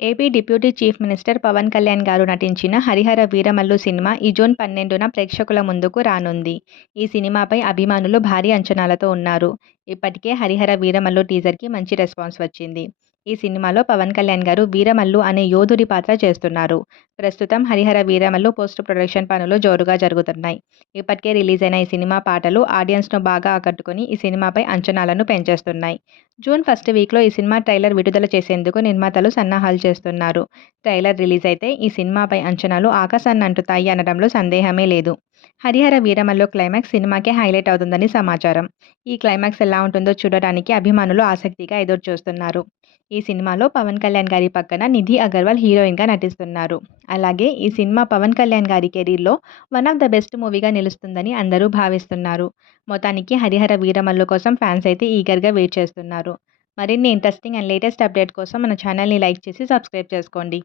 AP deputy chief minister Pawan Kalyan garu నటించిన Harihara Veeramallu cinema ఈ June పన్నెండున ప్రేక్షకుల ముందుకు రానుంది. ఈ సినిమాపై అభిమానులు భారీ అంచనాలతో ఉన్నారు. ఇప్పటికే హరిహర వీరమల్లు టీజర్కి మంచి రెస్పాన్స్ వచ్చింది. ఈ సినిమాలో పవన్ కళ్యాణ్ గారు వీరమల్లు అనే యోధుడి పాత్ర చేస్తున్నారు. ప్రస్తుతం హరిహర వీరమల్లు పోస్ట్ ప్రొడక్షన్ పనులు జోరుగా జరుగుతున్నాయి. ఇప్పటికే రిలీజ్ అయిన ఈ సినిమా పాటలు ఆడియన్స్ను బాగా ఆకట్టుకుని ఈ సినిమాపై అంచనాలను పెంచేస్తున్నాయి. జూన్ ఫస్ట్ వీక్లో ఈ సినిమా ట్రైలర్ విడుదల చేసేందుకు నిర్మాతలు సన్నాహాలు చేస్తున్నారు. ట్రైలర్ రిలీజ్ అయితే ఈ సినిమాపై అంచనాలు ఆకాశాన్ని అంటుతాయి అనడంలో సందేహమే లేదు. హరిహర వీరమల్లో క్లైమాక్స్ సినిమాకే హైలైట్ అవుతుందని సమాచారం. ఈ క్లైమాక్స్ ఎలా ఉంటుందో చూడడానికి అభిమానులు ఆసక్తిగా ఎదురు చూస్తున్నారు. ఈ సినిమాలో పవన్ కళ్యాణ్ గారి పక్కన నిధి అగర్వాల్ హీరోయిన్గా నటిస్తున్నారు. అలాగే ఈ సినిమా పవన్ కళ్యాణ్ గారి కెరీర్లో వన్ ఆఫ్ ద బెస్ట్ మూవీగా నిలుస్తుందని అందరూ భావిస్తున్నారు. మొత్తానికి హరిహర వీరమల్లు కోసం ఫ్యాన్స్ అయితే ఈగర్గా వెయిట్ చేస్తున్నారు. మరిన్ని ఇంట్రెస్టింగ్ అండ్ లేటెస్ట్ అప్డేట్ కోసం మన ఛానల్ని లైక్ చేసి సబ్స్క్రైబ్ చేసుకోండి.